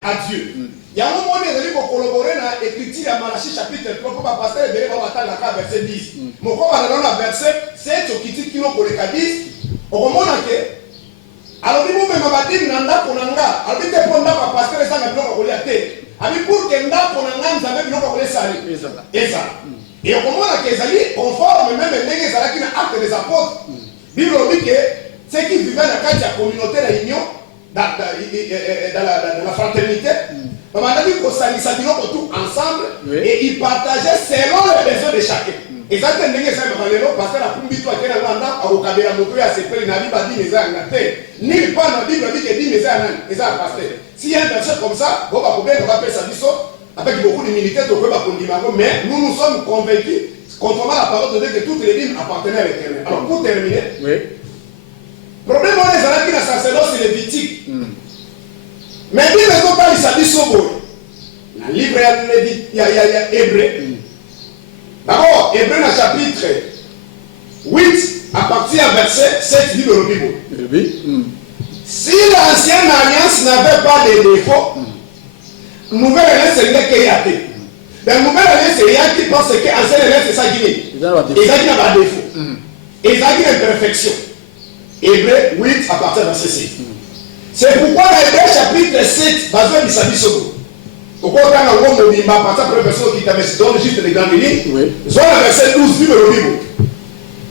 à Dieu. Il y a un moment où il faut collaborer dans l'écriture de Malachie chapitre 3 pour passer le verset 10. Mon corps va dans le verset 7 qui dit qu'il faut le 10. Au moment où alors il faut même abattre nanda konanga. Alors il faut prendre passer les gens qui ont été. Avec pour que nanda konanga nous avons bien collé ça. Exact. Et au moment où ils allaient conforme même les gens qui ont acte des apôtres. Bible dit que ceux qui vivaient dans la communauté de l'union dans la fraternité, on a dit qu'on s'alliait tout ensemble et ils partageaient selon les besoins de chacun. Et ça, c'est ce que parce que la Bible toi qui est là, au Kabila Moto, il y a ces prix, il n'a pas dit les ans en terre. Ni pas dans la Bible, il dit que 10 les ans en pasteur. S'il y a un verset comme ça, on va faire ça avec beaucoup de militaires, mais nous sommes convaincus, conformément à la parole de Dieu, que toutes les lignes appartenaient à l'Éternel. Alors pour terminer, le problème on est dans la sacerdoce lévitique. Mais il ne faut pas il s'agit sobo. La livre il y a Hébreu. D'abord, Hébreu dans le chapitre 8, à partir du verset 7, dit le Bible. Si l'ancienne alliance n'avait pas de défauts, nouvelle alliance serait qu'il y a été. La nouvelle alliance c'est rien qui pense que l'ancienne alliance c'est ça qui est. Et ça qui n'a pas de défaut. Et ça qui est imperfection. Hébreu 8 à partir de verset 6. C'est pourquoi dans Hébreu chapitre 7, besoin de s'habiller sur vous. Pourquoi quand on voit le à partir de la personne qui t'avait donné juste les grandes lignes, soit le verset 12, vive le Bible.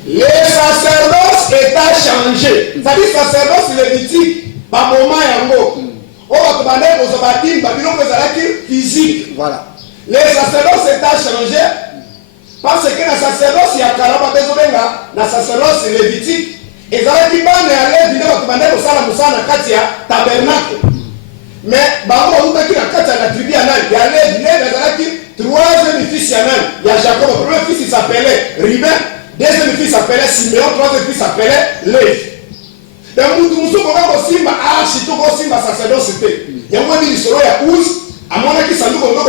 Les sacerdoces étaient changés. C'est-à-dire sacerdoce lévitique, par moment et en gros. On va demander aux bâtiments, Babylone, aux physique. Voilà. Les sacerdoces étaient changés parce que dans la sacerdoce, il y a carrément besoin dans la sacerdoce lévitique. Et ça veut dire que les gens qui ont été tabernacle. Mais on a dit que la tribu, il y a les troisième fils, il y a Jacob, le premier fils il s'appelait Ruben, deuxième fils s'appelait Simeon, troisième fils s'appelait Lévi. Donc nous sommes aussi sacerdoce. Il y a un peu de solo ya Ouz, à mon avis, ça nous comme nous à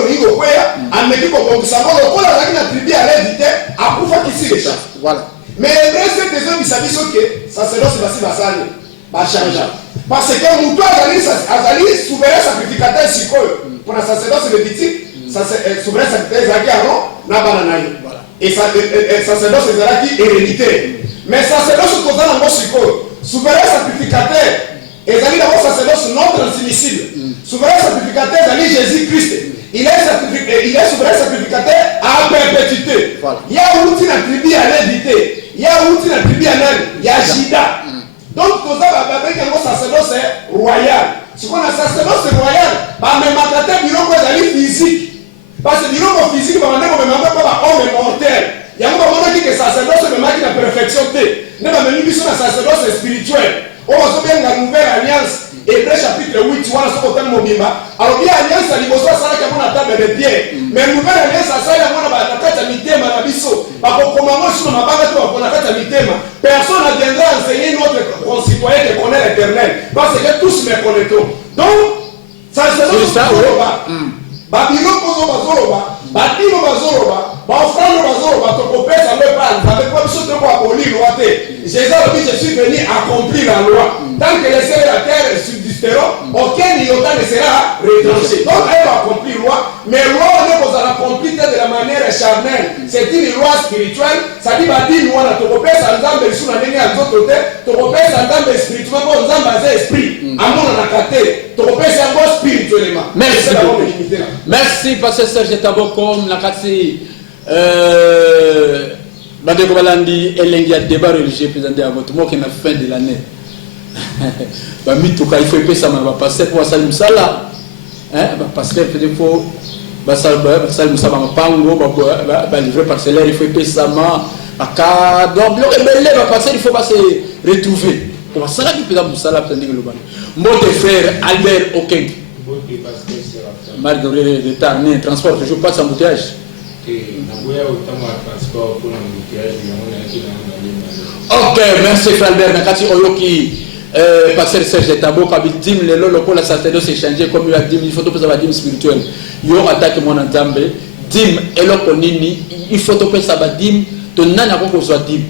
mes équipes comme ça, on a la tribu à l'éviter, à pouvoir qui s'y échappe. Voilà. Mais c'est des hommes qui savent que sacerdoce va changer. Parce que nous avons souverain sacrificateur pour la sacerdoce lévitique, souverain sacrificateur Aaron, et sacerdoce est hérédité. Mais sacerdoce total en souverain sacrificateur, et d'abord sacerdoce non transmissible. Souverain sacrificateur, Jésus-Christ. Il est souverain sacrificateur à perpétuité. Il y a outil la tribu à l'éviter. Il y a outil la tribu à l'aide. Il y a Jida. Donc, tout ça va avec un sacerdoce royal. Ce qu'on a sacerdoce royal, même à bureau physique. Parce que le bureau physique, on ne peut pas homme mortel. Il y a un moment qui est sacerdoce, mais qui a perfection. Il y a un sacerdoce spirituel. On va se faire la nouvelle alliance. Hébreu chapitre 8, tu vois, ce côté Mobimba. Alors, il y a alliance à l'Iboso, ça qui a mon table de pierre. Mais nouvelle alliance à ça, il y a mon attaque à mitema, à biso. Parce que comme moi, je suis dans ma bague, on attaque à mitema. Personne ne viendra enseigner notre concitoyen qui connaît l'éternel. Parce que tous me connaîtront. Donc, ça se passe ça, Babylon Kozo Bazoroba, Batino Bazoroba, Bafrano Bazoroba, Tokopesa Lepal, avec quoi je te vois abolir loi. Jésus a dit, je suis venu accomplir la loi. Tant que les cieux et la terre subsisteront, aucun iota ne sera retranché. Donc elle va accomplir la loi, mais la loi ne vous accomplir de la manière charnelle. C'est une loi spirituelle. Ça dit, Badi, loi, Tokopesa Nzambe, sur la ligne à l'autre côté, Tokopesa Nzambe spirituellement, pour Nzambe esprit. Amour en akate, Tokopesa Nzambe spirituellement. Merci, Pasteur Serge Tabokom, la Katsi. Badeko Balandi, Elengi a débat religieux présenté à votre mot qui est la fin de l'année. Il faut payer ça, mais va passer pour Salim Sala. Parce que il faut. Salim Sala, va livrer parcellaire, il faut payer ça. Donc, le va passer, il faut pas se retrouver. Comment ça va, il faut ça, mon frère Albert Okeng. Malgré le retard, le transport, je passe en bouteillage. Ok, merci frère Albert. Nakati Oyoki, pasteur Serge Tabo, Kabidim, le lolo, la sacerdoce s'est changé comme il a dit, il faut tout faire dim spirituel. Yo attaque mon ensemble, dim, et l'okonini, il faut tout faire ça, dim, ton nana qu'on soit dim.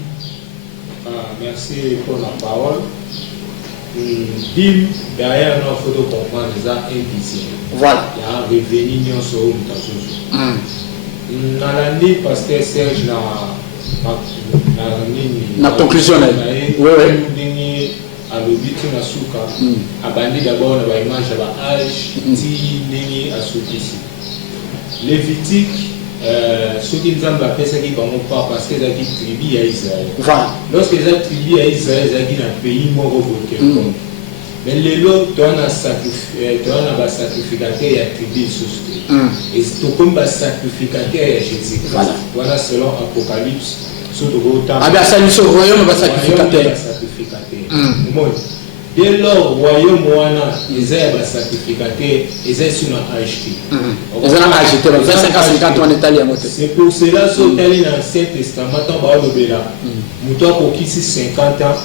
Merci pour la parole. Bim, derrière, il faut comprendre déjà indiciel. Voilà. Il y a un revenu sur dans l'année, parce que Serge na conclusion. Oui, oui. À l'objet de Nasuka, à bandir d'abord la image à l'âge, à Soukisi. Lévitique, ceux qui nous ont appelé ça qui ne pas parce qu'ils ont dit tribu à Israël. Voilà. Lorsqu'ils ont tribu à Israël, ils ont dit un pays mort au volcan. Mais les lots, tu as un sacrificateur et un tribu sous. Et c'est comme un sacrificateur et Jésus. Voilà selon Apocalypse. Ah bien, ça nous sauve, royaume va sacrificateur. Dès lors, royaume wana, ils ont sacrificateur, ils ont acheté. Ils ont acheté, 25 à 50 en Italie. C'est pour cela que dans l'Ancien Testament, on va le béla. Mouton pour qui 50 ans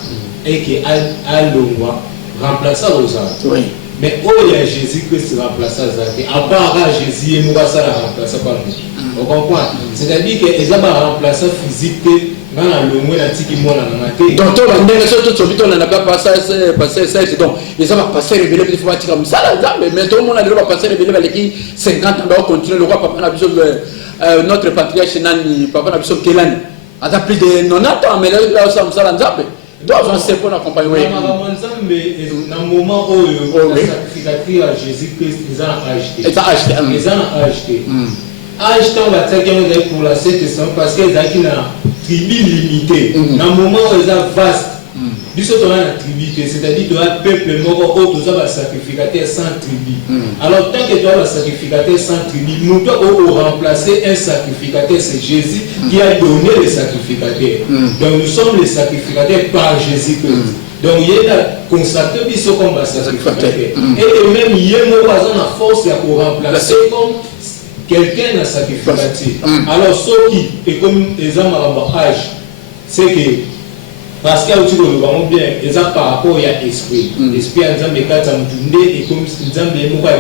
et qui a l'ongwa remplaçant aux arts. Oui. Mais où il y a Jésus-Christ remplaçant aux arts. À part Jésus, il va ça remplacer par nous. On comprend. C'est-à-dire qu'ils ont remplacé physique. Donc, on n'a pas passé ça. Donc, ils ont passé révélé, il faut dire comme ça. Mais tout le monde a passé révélé avec 50 ans. On continue le roi, papa n'a besoin de notre patriarche, papa n'a besoin de Kélan. À plus de 90 ans, mais là, on s'en sort en Zambé. Donc, on sait pour l'accompagner. Dans le moment où la sacrificatrice à Jésus-Christ, ils ont acheté. Ils ont acheté. Acheter pour la Saint-Testament parce qu'ils ont une tribu limitée. Dans le moment où ils ont vaste, ils ont une tribu, c'est-à-dire que tu as un peuple mort, tu as un sacrificateur sans tribu. Alors, tant que tu as un sacrificateur sans tribu, nous devons remplacer un sacrificateur, c'est Jésus qui a donné le sacrificateur. Donc, nous sommes les sacrificateurs par Jésus-Christ. Donc, il y a consacré comme un sacrificateur. Et même, il y a une force pour remplacer comme quelqu'un n'a sacrificatif. Alors, ceux qui, et comme ils ont un âge, c'est que, parce qu'il y a aussi le bien, ils ont par rapport à l'esprit. L'esprit a dit, et comme ils ont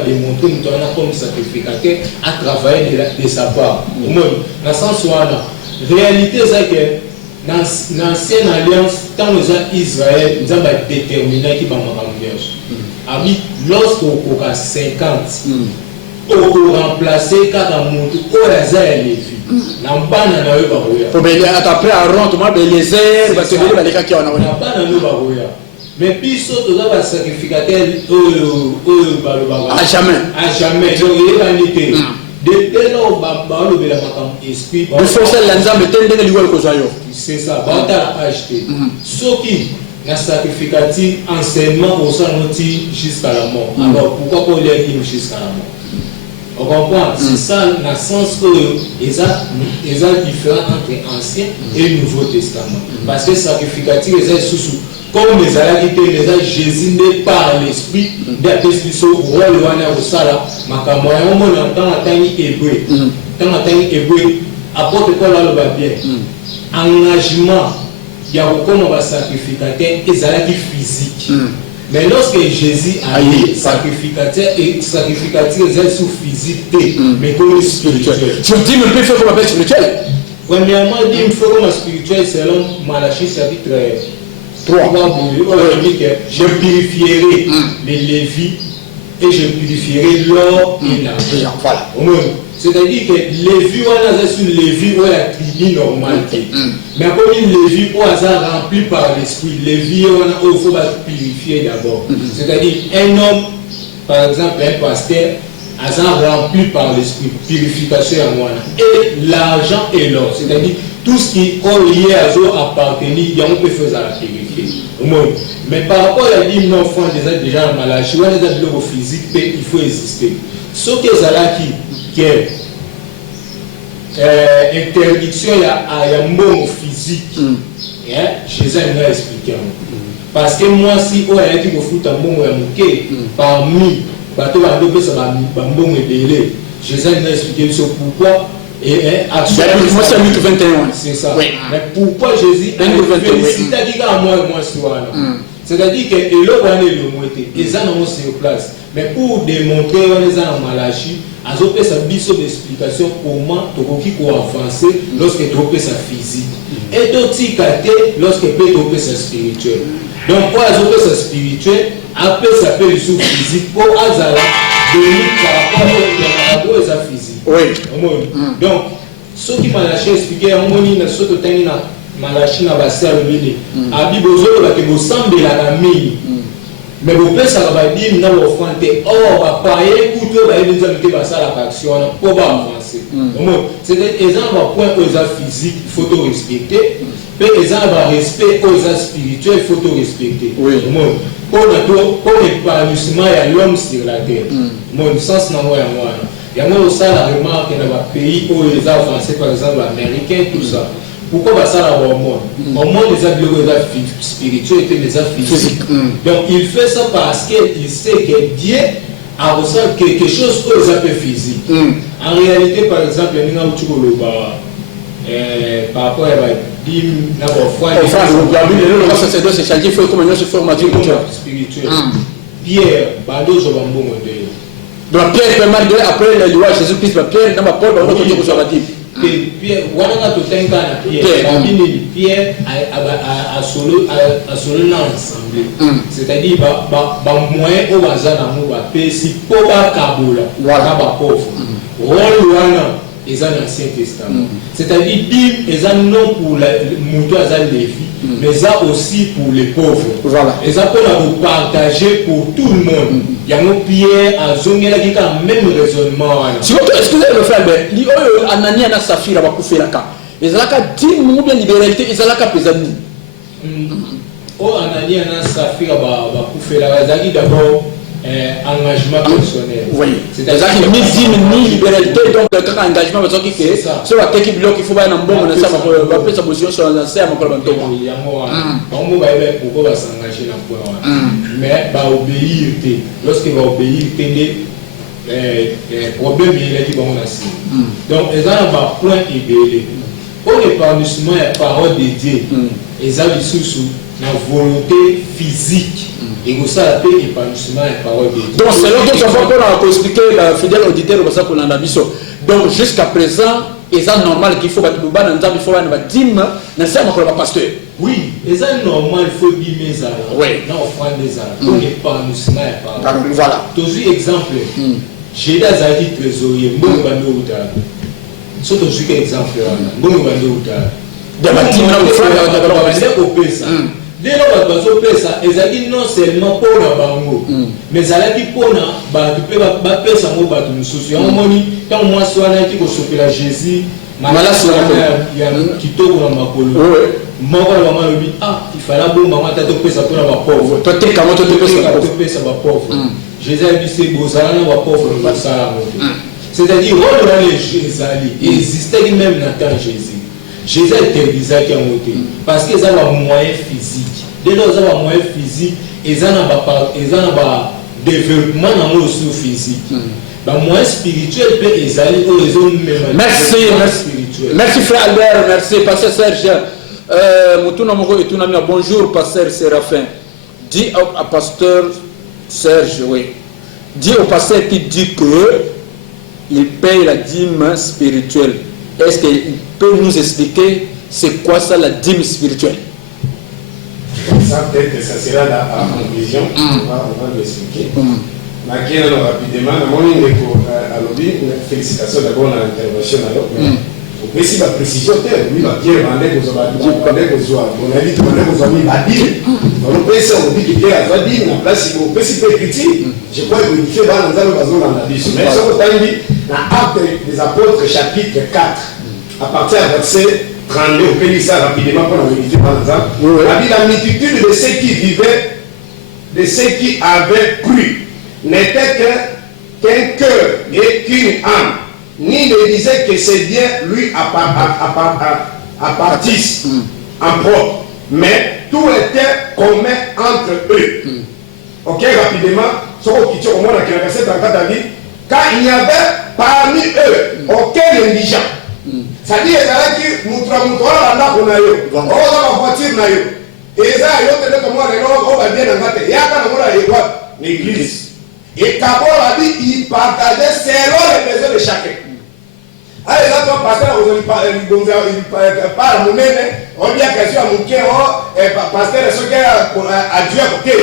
démontré, nous avons comme sacrificateur à travailler de sa part. Au moins, dans le sens où, la réalité, c'est que dans l'ancienne alliance, quand nous avons Israël, nous avons déterminé qui va m'en lorsqu'on a 50, pour remplacer quand on monte au hasard les filles. N'ambana na yo baroya. Pour bien après Aaron, tout le monde les airs, parce que les gens qui ont n'ambana na yo baroya. Mais puis surtout dans le sacrificateur à jamais. À jamais. Donc il est vanité. Depuis là on va le la makam esprit. Le forcer l'ensemble tendez le lieu que c'est ça. Va ta acheter. Ce qui na sacrificatif enseignement au sein jusqu'à la mort. Alors pourquoi pas il est jusqu'à la mort? On comprend, c'est ça, dans le sens que il y a différence entre Ancien et Nouveau Testament. Parce que sacrificatif, comme les Alakites, les Jésus n'est pas l'esprit, d'être au roi au Sala, Makamoya, on entend à Tani Hébreu. Tant à Tani Hébreu, apporte quoi là le bien. Engagement, il y a comme un sacrificateur, et Zalaki physique. Mais lorsque Jésus a dit sacrificateur et sacrificateur, ils sont physique, mais comme spirituel. Tu me dis, mais peut faire comme appel spirituel. Premièrement, il dit une forme spirituelle selon Malachie chapitre 3. Je purifierai les Lévis et je purifierai l'or et l'argent. Voilà. C'est-à-dire que Lévi, on a sur Lévi, on a la tribu normale. Mais comme une Lévi, on a rempli par l'esprit. Lévi, il faut purifier d'abord. C'est-à-dire un homme, par exemple, un pasteur, a rempli par l'esprit, purification à moi. Et l'argent et l'or, c'est-à-dire tout ce qui est lié à eux appartenir, on peut faire la purifier. Mais par rapport à l'hymne enfant, déjà en Malachie, on a des blocs physiques, il faut exister. Ce que qui est interdiction à un mot physique, Jésus m'a expliqué. Parce que moi, si on a dit que vous faites un bon parmi bateau à deux ça va bon délai. Jésus m'a expliqué sur pourquoi. Moi, c'est 21. C'est ça. Oui. Mais pourquoi Jésus a félicité à moi c'est-à-dire que l'eau est le moitié, ils ont sur place. Mais pour démontrer qu'ils ont en Malachie, ils ont fait sa biseau d'explication comment tu peux avancer lorsque tu fais sa physique. Et d'autres lorsque tu fais sa spirituelle. Donc, pour les spirituel, après ça peut être physique, pour Azala, par rapport aux physique. Oui. Donc, ceux qui m'ont lâché expliquer, ceux qui m'ont lâché dans la salle, Abi Bozo, que vous semblez la mine. Mais vous pouvez savoir dire, non, vous faites, oh, va payer, couteau, va aller nous inviter à la action, pour pas avancer. C'est des exemples à point aux physique, il faut tout respecter. Puis les gens ont respect aux spirituels, il faut tout respecter. Pour l'épanouissement, il y a l'homme sur la terre. Mon sens n'a pas moi. Il y a aussi la remarque dans les pays où les gens français, par exemple, américains, tout ça. Pourquoi ça là au monde? Au monde, les gens spirituels et les gens physiques. Donc il fait ça parce qu'il sait que Dieu a reçu quelque chose pour les gens physiques. En réalité, par exemple, il y a un autre par rapport à la Bible, c'est changer, il faut comme une formation spirituelle. Pierre, Bado, je vais donc Pierre, après le loi Jésus-Christ, Pierre, dans ma porte, on va continuer sur la Bible. Pierre, Pierre a solo ensemble. C'est-à-dire, moyen au bazar d'amour, si pauvre Kabola, voilà, pauvre. Rôle ils ont l'Ancien Testament. C'est-à-dire, Bible, ils ont non pour les moutons, les filles, mais ça aussi pour les pauvres. Voilà. Ils ont pour partager pour tout le monde. Il y a un Pierre à Zonga qui a le même raisonnement. Si vous excusez-moi, frère, Anania na Safira va couper la carte. Ils ont la 10 mots de libéralité, ils ont la carte pesante. Oh, Anania na Safira va couper la carte. D'abord, engagement personnel. Oui. C'est-à-dire qu'il ni libéralité, donc quand engagement besoin qui fait, c'est la technique qu'il faut faire un bon ça va faire sa position sur la scène encore un peu. Il y a moi, on va pourquoi va s'engager dans le point. Mais va obéir. Lorsqu'il va obéir, les problèmes il a dit bon assis. Donc les gens vont point libérer. Pour l'épanouissement et la parole de Dieu, les gens sous la volonté physique. Et vous savez l'épanouissement et la parole de Dieu. Donc c'est là que je vais expliquer la fidèle auditeur au qu'on a vu. Donc jusqu'à présent, c'est normal qu'il faut battre le ban, il faut battre le dîme, mais c'est encore le pasteur. Oui, c'est normal, il faut dire mes arts. Oui. Non, offrande des arts. Pour l'épanouissement et la parole. Voilà. Toujours exemple, j'ai des amis trésoriers, moi je vais vous dire. C'est toujours un exemple. Moi je vais vous dire. Dans la dîme, on va faire dès lors que tu ça, ils ont dit non seulement pour la bango, mais ils ont dit pour la tu peux ça mot battre nous soucieux. On m'a dit quand moi soit là qui s'occupe la Jésus, malasi il y a qui tourne dans ma colo. Moi voilà maman le dit ah il fallait bon maman t'as topé ça pour la pauvre. Toi t'es comment tu topé ça pour pauvre. Jésus a dit c'est beau ça là va pauvre le ça. C'est-à-dire on doit les Jésus existait même dans temps Jésus. Jésus était bizarre qui a monté parce qu'ils ont un moyen physique. Dès lors qu'ils ont un moyen physique, ils ont un développement dans le physique. Le moyen spirituel peut les aller aux zones même. Merci frère Albert, merci pasteur Serge. Bonjour pasteur Séraphin. Dis au pasteur Serge, oui. Dis au pasteur qui dit que il paye la dîme spirituelle. Est-ce qu'il peut nous expliquer c'est quoi ça la dîme spirituelle? Ça peut-être que ça sera la conclusion. On va l'expliquer. Rapidement, félicitations d'abord à l'intervention. Mais si la précision est, oui, ma pierre vendait aux amis, on a dit que aux amis la Bible. On peut essayer de dire qu'il y a la Bible, en place, il peut s'y critique. Je crois que vous faites dans la Bible. Mais ça, vous avez dit, dans Actes des Apôtres, chapitre 4, à partir du verset 32, on peut lire ça rapidement pour la vérité par exemple. La Bible, la multitude de ceux qui vivaient, de ceux qui avaient cru, n'était qu'un cœur et qu'une âme. Ni ne disait que c'est bien lui appartisse en propre, mais tout était commun entre eux. Ok, rapidement, au moins dans le verset 34, il dit, car il n'y avait parmi eux aucun indigent. C'est-à-dire que nous travaillons dans la voiture, et ça, l'église. Et Kabor a dit, il partageait selon les besoins de chacun. allez là toi pasteur vous par monene on dit question à mon cœur pasteur ce qui a Dieu à côté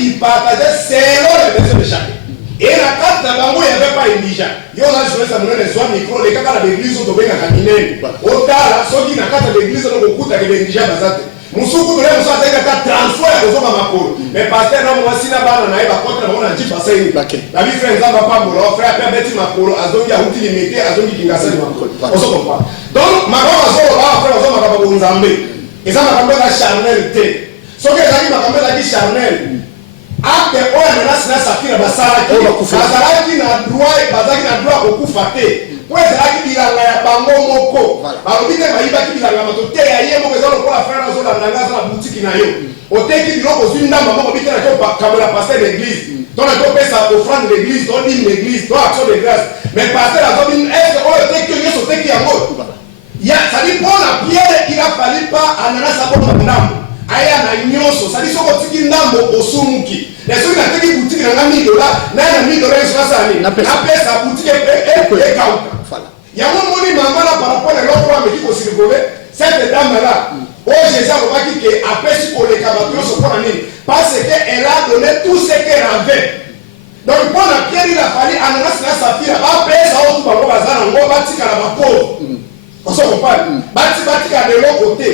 il partageait selon les besoins de chacun et la carte d'Abango il n'y avait pas indigent yo là je vais ça monene soit micro les cas de l'église au bien caminer otala ceux qui na carte de l'église on beaucoup de indigent bazate musuku tole musa teka ta transfer kozoma makolo mais pasteur na mwasi na bana na eba contre na nji passer la vie frère nzamba pa bolo frère père beti makolo azongi ya uti limité azongi kingasa ni makolo oso comprendre donc makolo azo ba frère ozo makaba nzambe eza makambo ya charnel te soki ezali makambo ya charnel acte oyo menace na safira basala ki bazalaki na droit okufa te po ezalaki bilanga ya bango moko balobi te bayibaki bilanga mato te ya ye moko eza lokola frère azolanda aza na butiki na yo oteki biloko ozwi ndamba moko obi te na kokabola pasteur d'église to na kopesa offrande d'église to dîme d'église to action de grâce mais pasteur azobi est oyo oteki yo nyonso oteki yango sadi mpona pierre il a fallu pas ananasa mpona ndambo aya na nyonso sadi soko otiki ndambo osumuki soki nateki butiki nanga $1000 naye na $1000 esokasani napesa butiki ekauka yango moni mama na par rapport eloko oyo ameki kosirikole cette dame là oyo jésus alobaki ke apesi koleka bato nyonso mpona nini parce que elle a donné tout ce qu'elle avait donc mpona pierre il a fallu ananasi na safira bapesa oyo tu bango baza nango batikala bapauvre osokopani batikala eloko te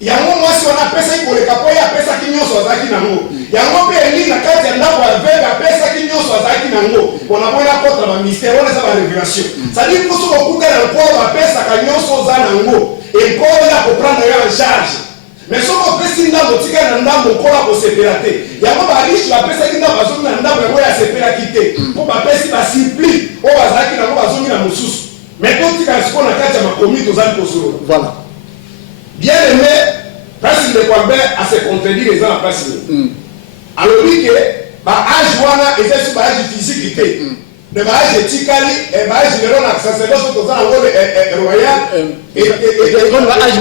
yango mwasi wana apesaki koleka mpo ye apesaki nyonso azalaki nango yango mpe eli na kati ya ndako ya veve apesaki nyonso azalaki nango mpona boyela kota bamystère wana eza barévélation cetadire mpo soki okutana nkolo bapesaka nyonso oza nango ekolo ya koprendre yo en charge mais soki opesi ndambo otikali na ndambo nkolo akosepela te yango bariche bapesaki ndambo bazongi na ndambo yango yasepelaki te mpo bapesi basimpli oyo bazalaki nango bazongi na mosusu mais totikala sikoyo na kati ya makomi tozali kosolola voilà. Bien aimé, parce que le Kwambert a se contredire les gens à place. Alors, oui, que l'âge wana était sur l'âge physique. Le âge éthical et l'âge de l'on a sacerdoce dans un rôle royal et l'âge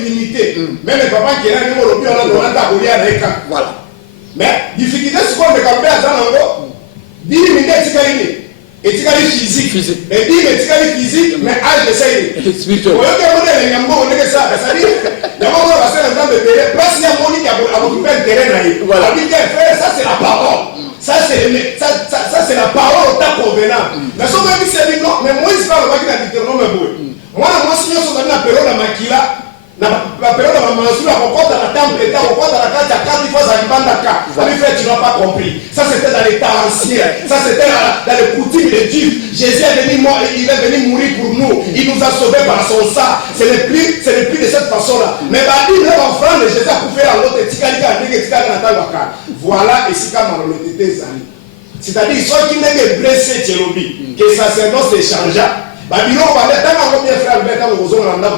illimité. Même le papa qui est là, il y a un peu de voilà. Mais, difficulté, c'est quoi le Kwambert dans l'ango? 10 minutes éthical. Etikali physique et dit etikali physique mais âge de ça spirituel oyo ke modèle ngambo on est ça ça dit d'abord on va faire un temps de terrain place ya monique à occuper le terrain là voilà dit que frère ça c'est la parole ça c'est la parole au temps convenant mais sauf que c'est non mais moi je parle pas de Deutéronome moi si on se na période na makila na période na manzula kokota na temple eta kokota na kati ya kati fois za libanda ka ami frère tu n'as pas compris ça c'était dans l'état ancien ça c'était dans les coutumes de Dieu Jésus est venu mort il est venu mourir pour nous il nous a sauvés par son sang ce n'est plus de cette façon là mais badi le enfant de Jésus a couvert à l'autre tikalika ndenge tikalika na tanga voilà et si comme l'honnêteté zali c'est-à-dire ceux qui n'est blessé tielobi que sacerdoce échangea Babylon va être un bien frère Albert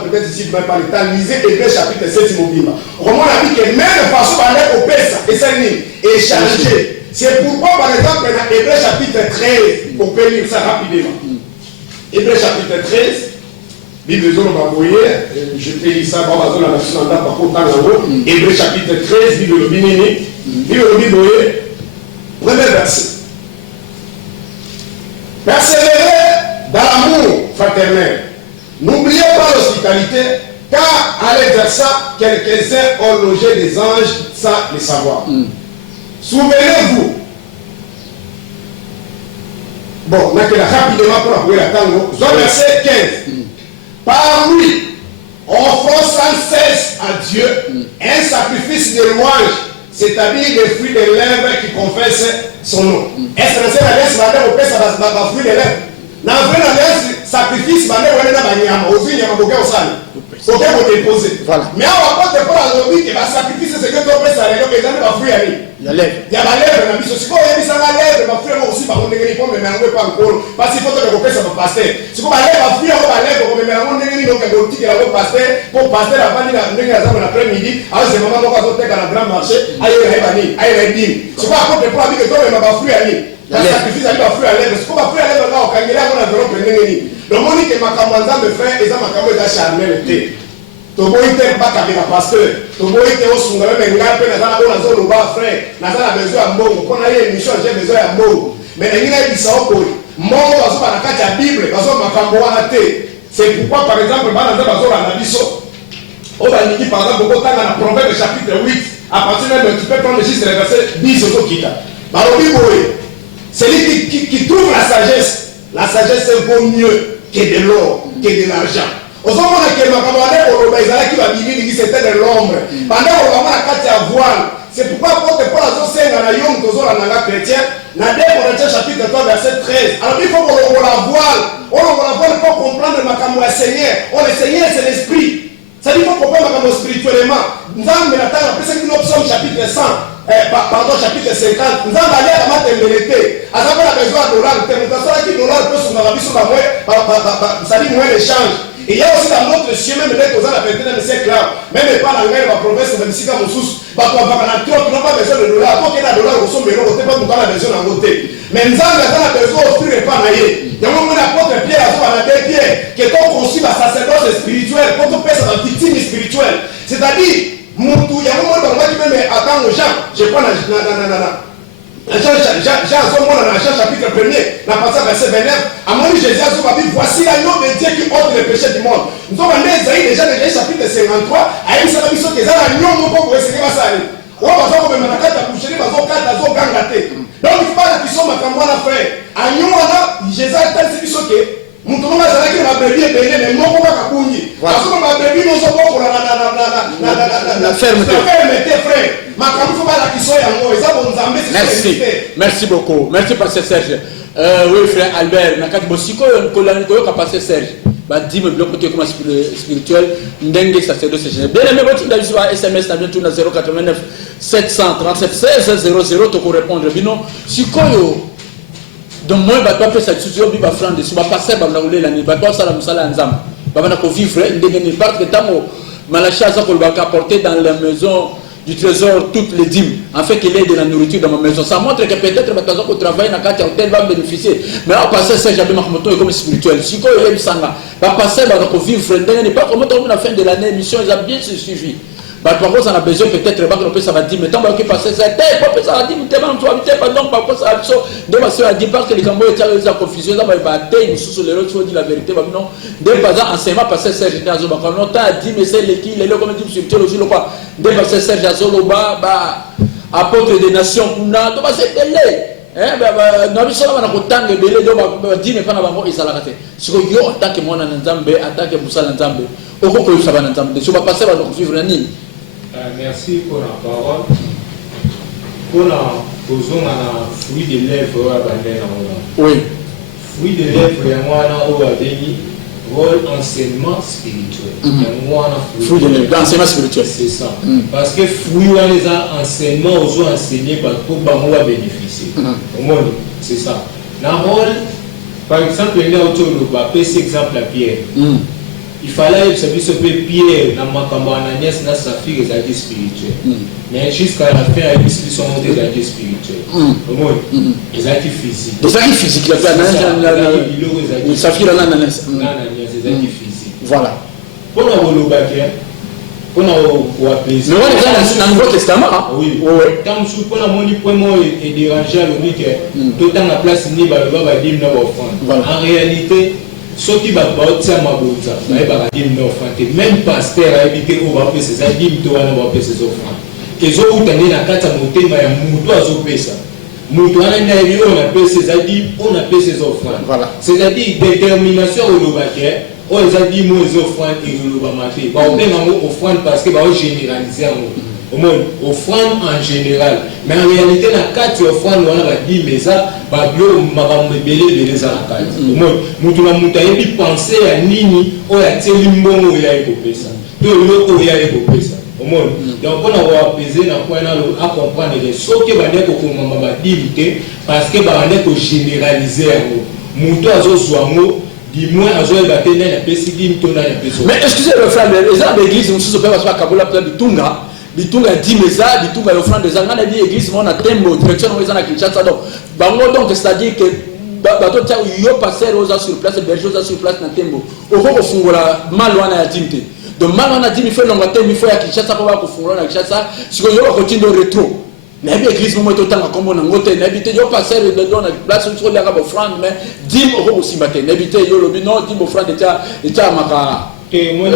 peut-être ici même pas le temps lisez Hébreux chapitre 7 mobile. Romain a dit que même de façon à aller au Pesa et ça échanger. C'est pourquoi par exemple dans Hébreux chapitre 13 on peut lire ça rapidement. Hébreux chapitre 13 Bible zone baboyer je te lis ça dans la zone la nation dans par contre dans Hébreux chapitre 13 Bible binini Bible boyer premier verset. Persévérer dans l'amour fraternel. N'oubliez pas l'hospitalité, car à vers ça, quelques-uns ont logé des anges sans le savoir. Souvenez-vous. Bon, on a que rapidement pour appuyer la tango. Verset 15. Par lui, offrons sans cesse à Dieu un sacrifice de louange, c'est-à-dire les fruits des lèvres qui confessent son nom. Est-ce que c'est la laisse madame au père, ça va fruit des lèvres? Na vrai alliance sacrifice bande wana na banyama ozi nyama boke osala boke bo déposer mais awa porte pour la lobby que ba sacrifice c'est que to pesa lelo ke zana ba fruit ali ya lèvre na biso siko ya bisa na lèvre ba fruit mo aussi ba ndenge ni pombe mais ngwe pa nkolo parce que faut que pesa ba pasteur siko ba lèvre ba fruit ko ba lèvre ko mais ngo ndenge ni donc ko tikela ko pasteur pour pasteur avandi na ndenge za na après midi alors c'est maman ko azoteka na grand marché ayo ya bani ayo ya dîme siko porte pour la que to ba fruit ali la sacrifice ali ba fruit à lèvre siko ba fruit à lèvre ka okangela ko na enveloppe ndenge ni le moni que makambo nzambe frère eza makambo eza charnel te toboyi te bakabela pasteur toboyi te osunga meme ngai mpe naza na oyo nazoloba frère naza na besoin ya mbongo mpo na ye émission j'ai besoin ya mbongo mais nangi nayebisa okoyi mbongo bazobaka na kati ya Bible bazo makambo wana te. C'est pourquoi par exemple bana nza bazo na biso on va dire par exemple botanga na Proverbe chapitre 8 à partir même tu peux prendre juste le verset 10 au kita. Balobi boye celui qui trouve la sagesse vaut mieux que de l'or, que de l'argent. Ozomona ke makambo wana oloba ezalaki ba bibili qui c'était de l'ombre. Pendant oloba na kati ya voile. C'est pourquoi apôtre Paul azosenga na yo mtozola na chrétien na 2 Corinthiens chapitre 3 verset 13. Alors il faut qu'on la voile pour comprendre makambo ya Seigneur. Le Seigneur c'est l'esprit. Ça dit faut comprendre makambo spirituellement. Nzambe na tanga pesa kino psaume chapitre 100. Pardon, chapitre 50. Nous allons aller à ma télévélité. À ça, on a besoin de dollars. Le dollar peut se marier sur la moelle. Ça dit moins d'échange. Et il y a aussi dans notre cieux, même les aux ans, la 21e siècle là, même pas dans la province de Messika Moussous, bah, tu n'as pas besoin de dollars. Quand il y a un dollar, au sommet, on ne peut pas nous donner la besoin d'en côté. Mais nous avons besoin d'offrir pas naïe. Il y a un moment où l'apôtre Pierre a dit Pierre, que ton conçu la sacerdoce spirituelle, quand on pèse la victime spirituelle. C'est-à-dire, Moutou, il y a un moment où on va même attendre aux gens, je prends Jean chapitre 1er, la passage verset 29, à mon Jésus a dit voici l'agneau de Dieu qui ôte le péché du monde. Nous avons Esaïe déjà dans chapitre 53, à une seule mission qui est l'agneau pour essayer de passer. On va voir comment on a quatre boucheries, on va quatre gangatés. Donc il faut pas la puissance de mon frère. Agneau, Jésus a dit ce mission qui Moutouma zalaki na brebis ebele mais moko kaka kungi. Parce que ma brebis non so boko na fermeté frère. Makambo faut pas la kiso yango eza bon nzambe c'est. Merci beaucoup. Merci pasteur Serge. Oui frère Albert nakati bosiko kolani koyoka pasteur Serge. Ba dime bloc côté comme spirituel ndenge sacerdoce général. Bien aimé votre d'avis sur SMS na bientôt na 089 737 16 00 to répondre bino sikoyo. Donc moi je vais faire ça je vais faire ça va passer va rouler l'année va pas ça la musala nzamba va na ko vivre ndenge parce que tango malacha ça ko va apporter dans la maison du trésor toutes les dîmes en fait qu'il ait de la nourriture dans ma maison ça montre que peut-être va tazo ko travailler na carte hôtel va bénéficier mais on passer ça jamais makomoto comme spirituel si ko yem sanga va passer va ko vivre ndenge pas comme à la fin de l'année mission ils a bien suivi. Par contre, on a besoin peut-être que ça va dire, mais tant que passer ça, ça va dire, mais donc par contre, ça va dire parce que les Cambodgiens ont la confusion, ça va battre, ils sont sur les autres, il faut dire la vérité, non. Dès par exemple, enseignement passer Serge Azolo, quand on t'a dit, mais c'est l'équipe, les comme dit sur aussi le quoi. Dès passer Serge Azolo, apôtre des nations, on a c'est télé. Nous sommes en train de belé donc dire mais pas n'avoir ils allaient rater. Ce que yo attaque moi dans Nzambe, attaque Moussa dans Nzambe. Au coup que ça va dans Nzambe. Je vais passer à donc vivre ni. Merci pour la parole. Pour la posons à fruit de lèvres à Bandé. Oui. Fruit de lèvres à moi na au Abeni. Rôle enseignement spirituel. Fruit de lèvres, enseignement spirituel. C'est ça. Parce que fruit les enseignements aux autres enseignés pour moi bénéficier. C'est ça. La rôle, par exemple, il y a autour de cet exemple à Pierre. Il fallait que ça puisse Pierre dans ma campagne, dans sa fille, les alliés spirituels. Mais jusqu'à la fin, ils sont des alliés spirituels. Les alliés physiques. Les alliés physiques, les alliés physiques. Voilà. Pour le baquet, pour le plaisir. Mais on est dans le Nouveau Testament. Oui. Quand je suis pour la monnaie, pour moi, et déranger le week tout dans la place, il va dire en réalité, ceux qui vont faire ma bourse, même pasteur a évité au va faire ses amis, toi, on va faire ses offrandes. Et ceux qui ont été dans la carte à monter, mais il y a un ça. On appelle ses amis, on appelle ses offrandes. C'est-à-dire détermination au Lobaké, on les a dit, moi, les offrandes et le Lobamaté. On fait une offrande parce que va généraliser offrande en général. Mais en réalité, la carte offrande, on a dit, mais ça, Bablo, Maram, Belé, les Arakas. Moutounamoutaï, penser à Nini, on a tiré le bon où il a écopé ça. Tout le monde où il a écopé ça. Donc, on a apaisé dans le point à comprendre les choses qui vont être parce que va être généralisé. Moutou a zo dis-moi, mais excusez-moi, frère, les gens de l'église, nous sommes pas Kabola, Bitunga, Bitunga dit mais ça, Bitunga offrande des angles, on a dit église, on a tembo, direction, on a Kinshasa, donc, donc, c'est-à-dire que bateau tia yo passer aux sur place, berger aux sur place na tembo. Au gros fungola malwana ya dimte. Donc malwana dim il faut longa tembo, il faut ya Kinshasa pour va ko fungola na Kinshasa, si ko yo continue rétro. nabi église mo to tanga comme on ngote nabi te yo passer de don na place sur la rabo franc mais dim o aussi maté nabi te yo lobi non dim franc eta maka que moi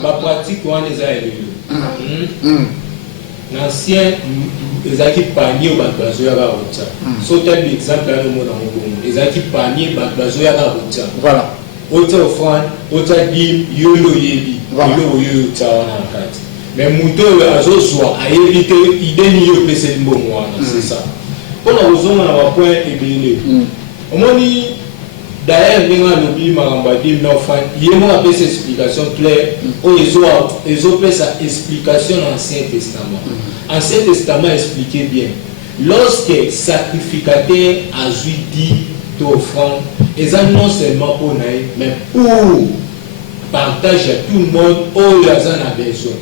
ma pratique on les a élus l'ancien les équipes panier au bateau ya ba otsa so tel exemple là mo na mo les équipes panier bateau ya ba otsa voilà otsa franc otsa dim yo lo yebi yo tsa na kati mais muto azo soit a éviter idée ni yo pese mbongo c'est ça pour la raison na ba point ebele omoni d'ailleurs ninga no bi maramba dim na fan yemo a pese explication claire o ezo pesa explication dans Ancien Testament. Ancien Testament expliquait bien lorsque sacrificateur a dit to offrande et ça non seulement pour naï mais pour partager à tout le monde où il a besoin.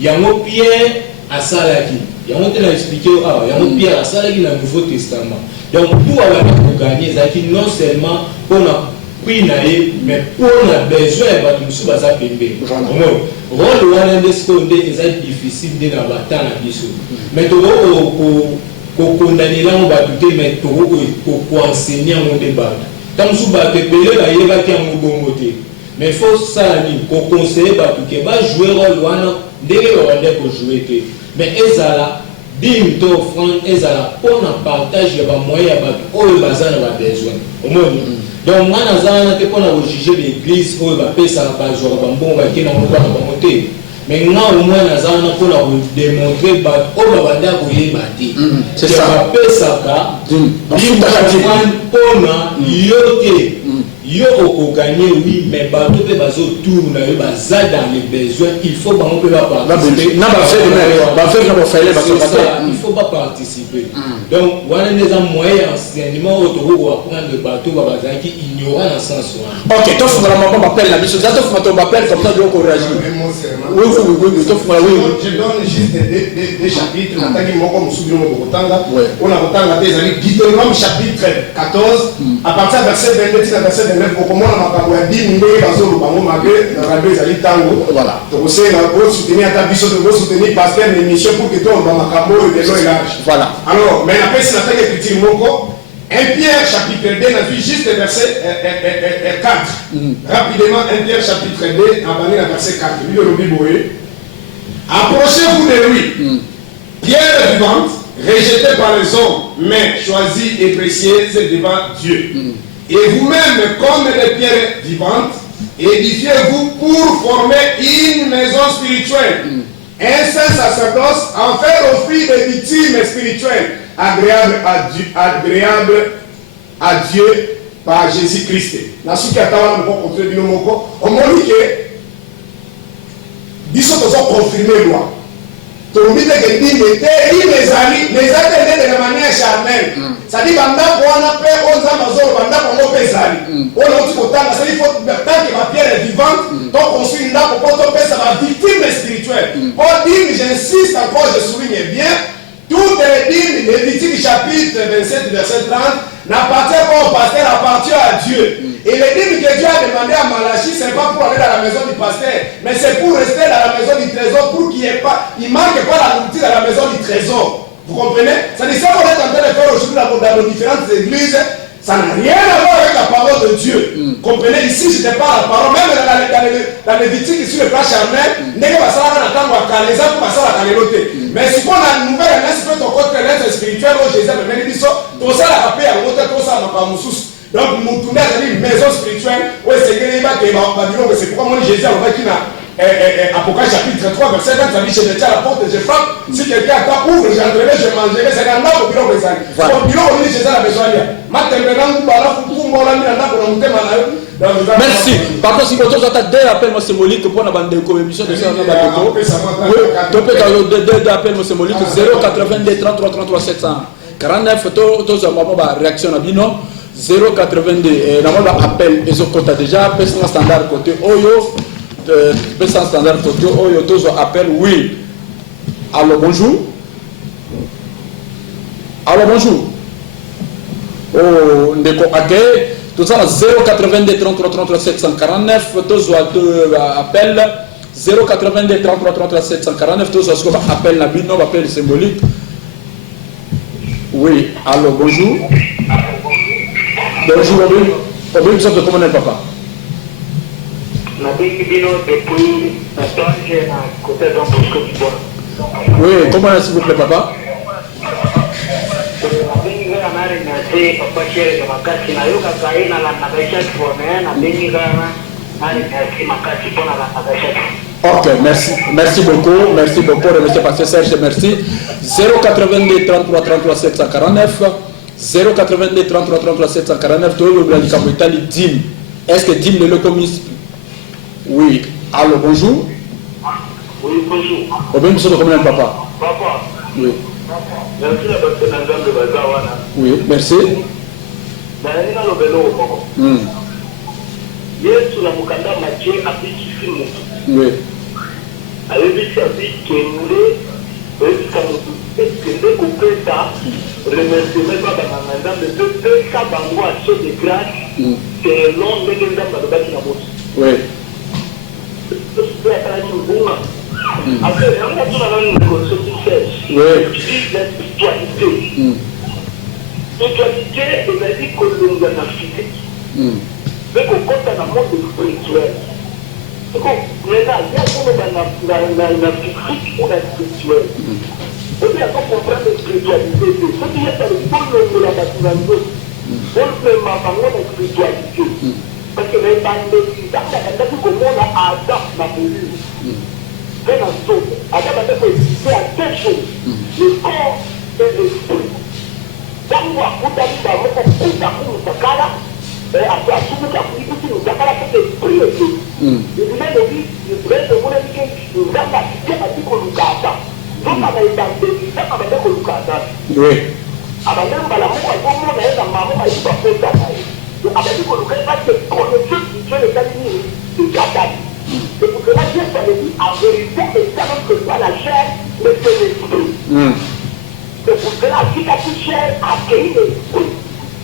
Il y a un Pierre à Salaki. Il y a un tel expliqué il y a un Pierre à Salaki dans le Nouveau Testament. Donc pour avoir gagné ça qui non seulement pour la prix naï mais pour la besoin de tout ce bazar pembe. Rôle wana ndeskonde est difficile de la bataille na biso. Mais to ko condamner là on va douter mais to ko enseigner on débat. Tant sous ba pepele la yeba ki en bongote. Mais il faut ça ko conseiller ba tout ke ba jouer rôle wana ndenge wande ko jouer te. Mais ezala dim to offrande ezala pour na partage ya ba moyen ba o bazar na besoin. Au moins donc moi nazana te pour na juger l'église o ba pesa ba jour ba mbongo ba kina mo ba monter. Mais moi au moins nazana pour na démontrer ba o ba banda ko yeba te. C'est ça. Ba pesa ka dim pour na yoke yo au gagner oui mais ba to pe bazo tour na yo baza dans les besoins il faut ba on peut pas participer il faut pas participer donc voilà des moyens enseignement autour apprendre le bateau ba baza qui ignorant dans sens OK toi faut vraiment pas m'appelle la mission ça toi faut m'appeler comme ça je vais réagir oui toi faut je donne juste des chapitres nataki moko musubiro mo kotanga on a kotanga des années Deutéronome chapitre 14 à partir du verset 22 à verset 29 comment on a parlé de ndé bazo bango magé na rabé zali tango voilà donc c'est la pour soutenir ta biso de soutenir pasteur l'émission pour que toi on va makambo et de large voilà alors mais après c'est la tête petit moko 1 Pierre chapitre 2 na vu juste verset 4 rapidement 1 Pierre chapitre 2 à venir à verset 4 lui le biboé approchez-vous de lui pierre vivante rejetée par les hommes mais choisie et précieuse devant Dieu. Et vous-même, comme des pierres vivantes, édifiez-vous pour former une maison spirituelle, un saint sacerdoce, en faire offrir des victimes spirituelles agréables à Dieu par Jésus-Christ. La suite à Tawa nous rencontrer du Moko, on m'a dit que ils sont confirmés loi. Tout le monde dit que les amis de la manière charnelle. C'est-à-dire que on a fait aux Amazones, on a fait ça. On a dit qu'il faut tant que ma pierre est vivante, donc on suit là pour qu'on fasse sa victime spirituelle. Paul dit, j'insiste encore, je souligne bien, toutes les dîmes, les victimes du chapitre 27, verset 30, n'appartiennent pas au pasteur, appartiennent à Dieu. Et les dîmes que Dieu a demandé à Malachie, ce n'est pas pour aller dans la maison du pasteur, mais c'est pour rester dans la maison du trésor, pour qu'il n'y ait pas, il ne manque pas la nourriture dans la maison du trésor. Vous comprenez? Ça dit ça qu'on est en train de faire aujourd'hui dans nos différentes églises, ça n'a rien à voir avec la parole de Dieu. Comprenez? Ici, je ne parle pas la parole, même dans les victimes qui sont le plan charnel, n'est pas ça qu'on attend à caler, ça pour passer à la caléloté. Mais si on a une nouvelle année, c'est ton côté l'être spirituel, au Jésus, mais il dit ça, tout ça, la paix, à l'autre, tout ça, n'a pas moussous. Donc, nous tournons à une maison spirituelle, où c'est que c'est pourquoi moi, Jésus, on va qu'il a. Apocalypse chapitre 3, verset 20, ça dit, je me tiens à la porte et je frappe. Si quelqu'un attend, ouvre, j'entrerai, je mangerai. C'est un arbre au bureau de ça. Au bureau, on dit, Jésus a besoin de merci. Par contre, si vous avez deux appels symboliques pour la bande de commission de ça, on a deux appels symboliques 082 33 33 749. Tous en réaction à Bino 082. Normalement, appel et ce côté déjà, personne standard côté Oyo. Personne standard côté Oyo, tous appel oui. Allô, bonjour. Allô, bonjour. Oh, ndeko ake tout ça 082 33 33 749 tous appel 082 33 33 749 tous appel na bino appel symbolique Oui, allô, bonjour. Bonjour, on veut de comment est papa? Oui, comment est-ce s'il vous plaît, papa? Ok, merci beaucoup, remercié Pasteur Serge, merci. 082 33 33 749, 082 33 33 749, Dim. Est-ce que Dim le communiste? Oui, allô, bonjour. Oui, bonjour. Au même chose, comment est papa? Papa. Oui. Merci à votre de Bazawana. Oui, merci. Yesu na mukanda mache abiki filmu. Oui. Alebisi abiki mule, oyesika mutu ekende kopesa remerciement baba na nzambe topesa bango action de grâce selon ndenge nzambe alobaki na moto. Oui. Après, on a tout la spiritualité. Spiritualité, c'est-à-dire que l'on a la physique. Mais qu'on compte dans le monde spirituel. Donc, maintenant, il y a la physique ou la spirituelle. On dit à comprendre la spiritualité. Ce qui est dans le fond de la bâtiment, on fait la spiritualité. Parce que les bandes, ça fait comme on a Adam dans le livre. C'est un saut. Adam a fait à deux choses, le corps et l'esprit. Quand on a fait ça, on a fait ça, après, à tout le monde a fait ça, on a fait l'esprit aussi. Le domaine de vie, le domaine de mon éducation, nous avons assisté à tout le monde. Donc, on a été dans le pays, on a fait le monde. Oui. Alors, même dans la mort, on a été dans la mort, on a fait ça. Avec nous, nous ne pas que connaître Dieu les amis, c'est Gadal. C'est pour cela que Dieu s'est dit en vérité, et ça même que pas la chair, mais c'est l'esprit. C'est pour cela que la chair a créé l'esprit.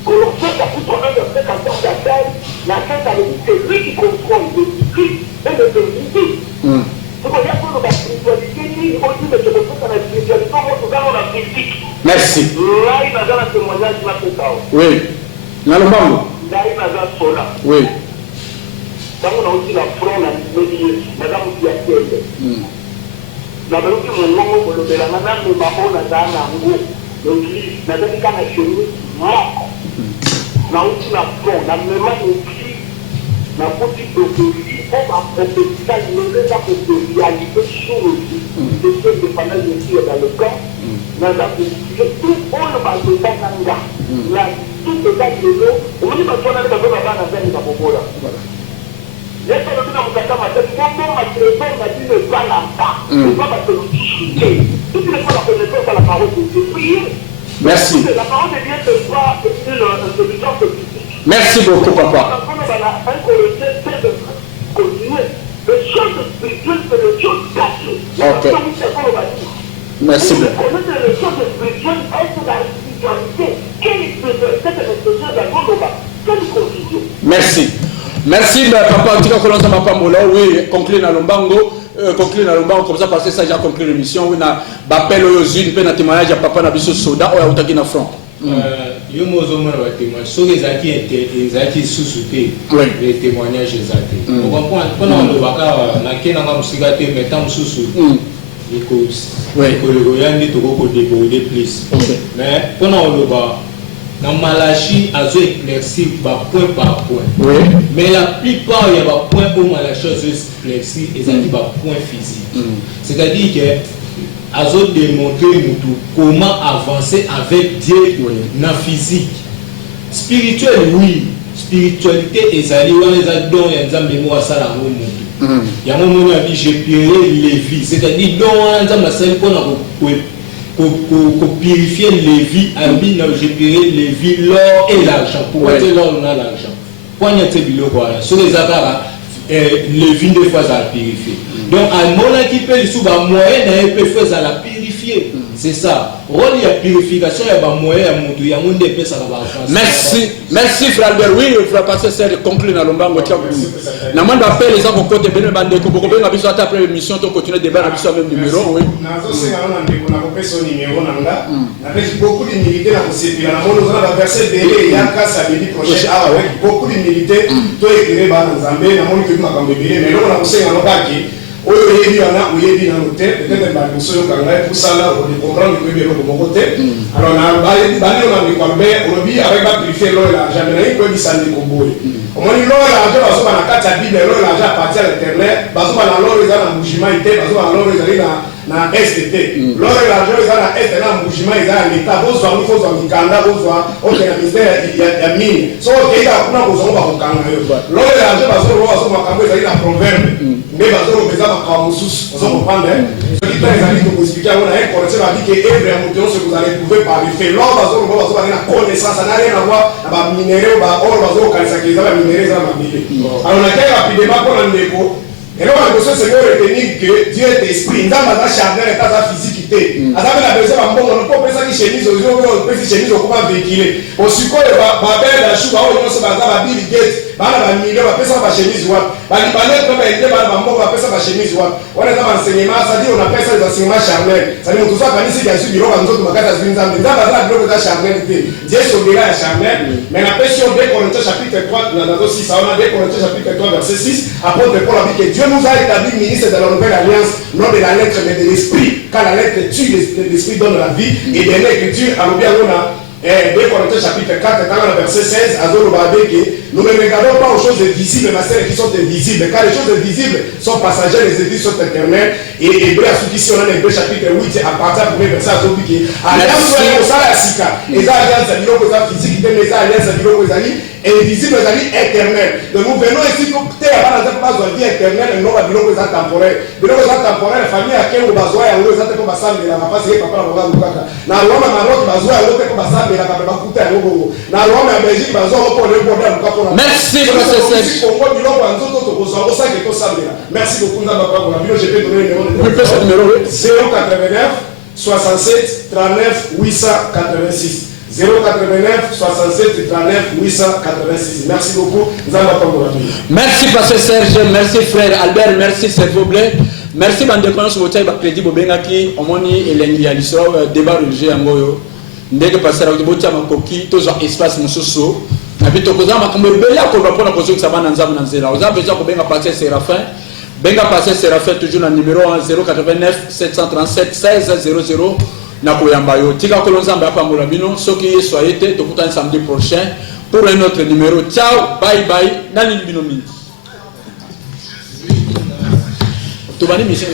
Que l'on fait la plus grande de cette canton d'affaires, la chair a dit c'est lui qui contrôle l'esprit et le vérité. C'est pour ça que la spiritualité, ni aussi, mais je me trouve dans la spiritualité, nous avons la physique. Merci. Là, il va dans la témoignage de la pétale. Oui. Nalombango. Oui. Quand on a aussi la front, madame qui a fait. La vérité, mon nom, pour le madame de Mahon, la dame, l'église, madame qui a chez mort. On a aussi la front, la mémoire aussi, la petite prophétie, on va prophétiser, il est là pour réaliser choses, des choses de panel de tir dans le camp. Madame, tout on va se faire là. Tout le temps de l'eau, on dit que on a des personnes à la veine dans mon là. Les personnes qui ont fait ma tête, quand on m'a traité, on m'a dit ne pas la part. Ne pas se le discuter. Toutes les fois, la connaissance à la parole de Dieu. Priez. Merci. La parole de Dieu ne soit une solution politique. Merci beaucoup, papa. On a un Corinthien, c'est de continuer. Les choses spirituelles, c'est les choses cachées. Ok. Merci beaucoup. Connaître les choses spirituelles, est-ce la spiritualité? Merci. Merci, papa. Tu vas commencer à m'appeler. Oui, conclure dans Lombango. Comme ça, parce que ça, j'ai conclu l'émission. Oui, na appel aux unes, puis na témoignage à papa na biso soda, ou à Outaki na front. Yo mozomo na témoignage. So les acquis sous-souté. Les témoignages les acquis. On comprend. Pendant le vaca, na kena nga musika te metam sous-souté. Oui. Mais pendant le bas, dans Malachi, a éclairci point par point. Oui. Mais la plupart, il y a des points où Malachi a éclairci et ça dit point physique. C'est-à-dire que a démontré comment avancer avec Dieu dans la physique. Spirituel, oui. Spiritualité, et ça dit, on les a donné un mémoire ça la il y a un moment où j'ai purifié les vies, c'est-à-dire pour purifier les vies, j'ai purifié les vies, l'or et l'argent. Pourquoi l'or on a l'argent? Pourquoi il y a des billes sur les agarres, les vies des fois à purifier. Donc, à mon qui peut sous la moyenne, il peut faire à la purifier. C'est ça. Rôle il y a purification, il y a des moyens, il y a des moyens ça va Merci, merci frère Albert. Oui, il faut passer ça de conclure dans l'ombango. Na moi d'appel les gens au côté de bande ko ko benga biso ata après émission to continuer débat na biso même numéro oui. Nazo senga na ndeko na kopesa numéro nanga. Na fait beaucoup d'humilité na kosepela na mono na verset belé ya kasa bidi prochain avec beaucoup d'humilité to éclairé ba na Nzambe na mono ke makambo belé mais na kosenga no baki oyo yebi wana oyebi na note peut-être ba biso yo kanga pour ça là on comprendre que bien ko côté alors na ba na ni kwambe on bi avec ba préfet lo la jamais ko bi sandi ko boye on dit lo la jo baso na kati ya bible lo la ja partir à l'éternel baso na lo eza na mujima ite baso na lo eza na STT lo la jo eza na STT na mujima eza l'état bozo wa mfozo wa mikanda bozo wa oke na ministère ya mine so ke ita kuna bozo ba ko kanga yo lo la jo baso makambo eza na proverbe mais bazo beza makambo mususu bazo comprendre ce qui est allé pour expliquer on a un connaisseur a dit que Hébreu ce que vous allez trouver par les faits là bazo ba na connaissance ça n'a rien à voir na ba minéraux ba or bazo kanisa ke za minéraux za mabile alors on a qu'à rapidement pour un déco et là on doit se retenir que Dieu est esprit ndamba za charnel et ta physique azabe na besoin ba mbongo ko pesa ki chemise ozo ko pesa chemise ko ba véhiculer o sikoyo ba belle la chou ba o nyonso ba za ba Bill Gates ba na ba million ba pesa ba chemise wa ba ni ba net ba ende ba mbongo ba pesa ba chemise wa on a ba enseignement ça dit on a pesa les enseignements charnel ça dit on doit pas ici bien sûr biro ba nzoto makata zvinza ndamba za biro za charnel te Dieu sobira ya charnel mais la question de Corinthiens chapitre 3 dans 6 on a 2 Corinthiens chapitre 3 verset 6 apôtre Paul a dit que Dieu nous a établi ministre de la nouvelle alliance non de la lettre mais de l'esprit car la lettre tue l'esprit donne la vie et de l'écriture à l'objet on a 2 Corinthiens chapitre 4 dans le verset 16 Azolo Babeke nous ne regardons pas aux choses visibles mais celles qui sont invisibles car les choses visibles sont passagères les écrits sont éternels et Hébreu à ceux qui sont dans Hébreu chapitre 8 à partir du verset Azolo Babeke alliance au sala sika et ça alliance à biloko za physique mais ça alliance à biloko zali invisible zali éternel donc nous venons ici pour terre à la pas de vie éternelle non à biloko za temporel biloko za temporel famille à quel bazoa ya ngo za te ko basali la papa c'est papa la baba na Roma Maroc bazoa ya ko basali merci professeur. Merci beaucoup je peux donner le numéro 089 67 39 886 089 67 39 886. Merci beaucoup. Merci pasteur Serge, merci frère Albert, merci Servo Blé. Merci bande de connaissances votre crédit bobengaki omoni elengi ya liso débat religieux ngoyo. Ndenge passer à botia makoki toujours espace mususu habito kozama makambo bela ko ba pona kozo kusabana nzamu na nzela oza besoin ko benga passer Séraphin benga passer Séraphin toujours na numéro 089 737 1600 na koyamba yo tika ko nzamba hapa molabino soki soyez te to kuta samedi prochain pour un autre numéro. Ciao, bye bye nani bino mingi to bani mission